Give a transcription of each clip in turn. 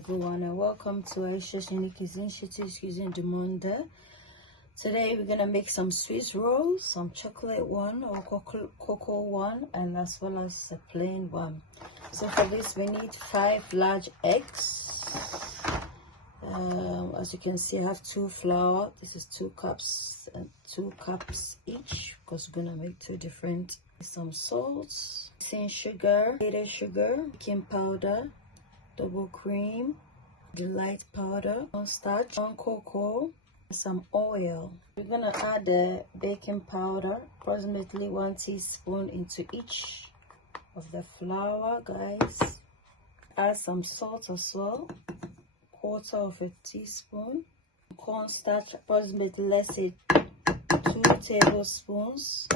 everyone, and welcome to Ayesha's unique cuisine. She's using the Monday. Today we're gonna make some Swiss rolls, some chocolate one or cocoa one, and as well as a plain one. So for this we need 5 large eggs. As you can see, I have 2 flour. This is 2 cups and 2 cups each because we're gonna make 2 different. Some salt, icing sugar, sugar, baking powder, double cream, delight powder, cornstarch, cocoa, some oil. We're gonna add the baking powder, approximately 1 teaspoon into each of the flour, guys. Add some salt as well, 1/4 of a teaspoon. Cornstarch, approximately, let's say 2 tablespoons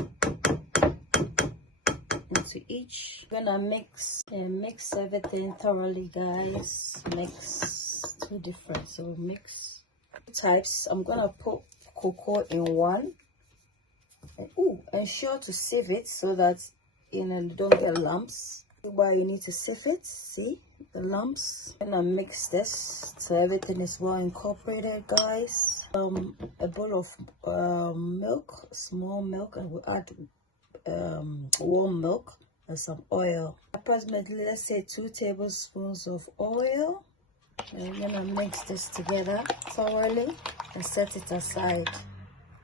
into each. We're gonna mix everything thoroughly, guys. Mix 2 different, so we'll mix 2 types. I'm gonna put cocoa in one, and ensure to sieve it so that you don't get lumps. Why you need to sieve it, see the lumps. I'm gonna mix this so everything is well incorporated, guys. A bowl of milk, small milk, and we'll add warm milk and some oil, approximately, let's say 2 tablespoons of oil. And we're gonna mix this together thoroughly and set it aside.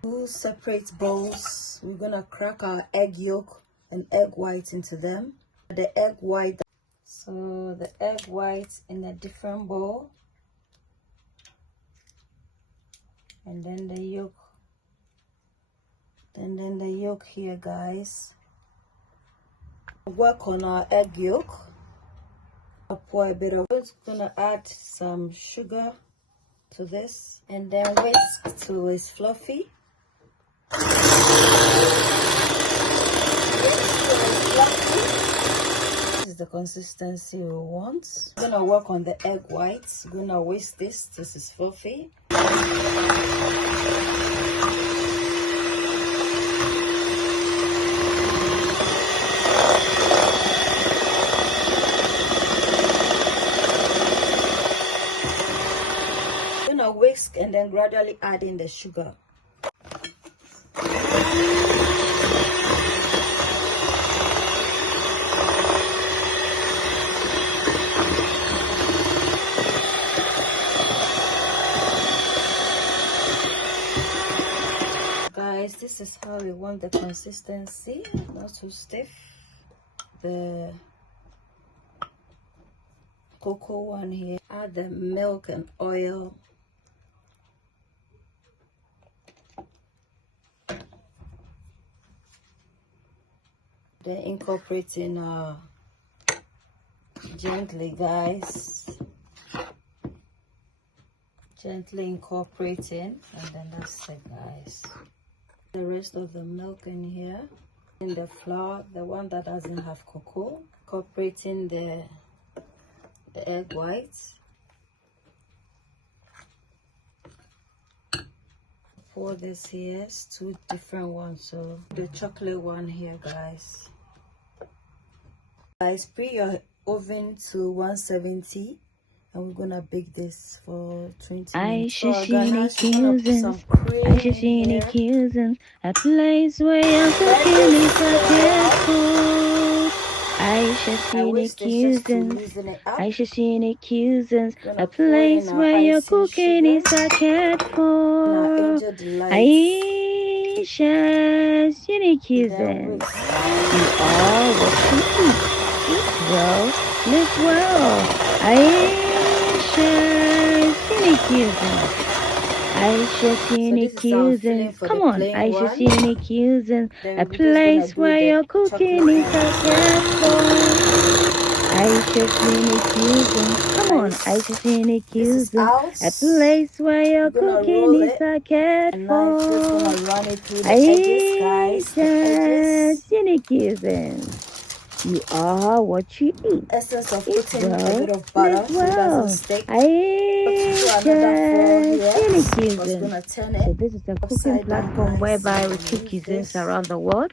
2 separate bowls. We're gonna crack our egg yolk and egg white into them. The egg white, so the egg white in a different bowl, and then the yolk. And then the yolk here, guys. Work on our egg yolk. I'll pour a bit of it. Gonna add some sugar to this, and then whisk till it's fluffy. This is the consistency we want. We're gonna work on the egg whites. We're gonna whisk this till it's fluffy. Whisk and then gradually add in the sugar. Guys, this is how we want the consistency, not too stiff. The cocoa one here. Add the milk and oil. Then incorporating gently, guys. Gently incorporating, and then that's it, guys. The rest of the milk in here, in the flour, the one that doesn't have cocoa. Incorporating the egg whites. Pour this here, it's 2 different ones. So the chocolate one here, guys. Guys, preheat your oven to 170, and we're gonna bake this for 20 minutes. Aisha seen accusing a place where you're cooking is a careful. Aisha seen accusing a place where you're cooking is a careful. Aisha seen accusing. You are what you eat. Eat well, live well. Aisha seen accusing. Aisha seen accusing. Come on, Aisha seen accusing. A place where you're cooking is a careful. Aisha seen accusing. Come on, Aisha seen accusing. A place where you're cooking is a careful. Aisha seen accusing. You are what you eat. Essence of eat putting well, a bit of butter live well. so it doesn't stick. Aisha gonna turn it So this is a cooking upside down, platform guys. whereby we I'm cook gonna use cuisines this. around the world.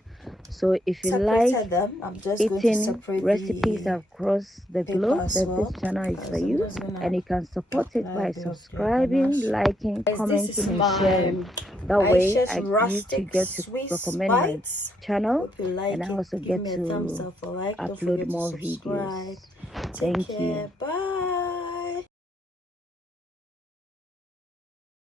So if you like Separated them. I'm just going to eating separate recipes the across the paper globe, as then well, this channel is for because I'm you. just gonna And you can support it apply a by bit of the subscribing, ganache. liking, Guys, this is commenting, and my sharing. That way Ayesha's YouTube rustic get to Swiss recommend my bites. channel, Hope you and like I it. also Give get me a thumbs to up or like. Don't upload forget to more subscribe. videos. Take Thank care. you. Bye.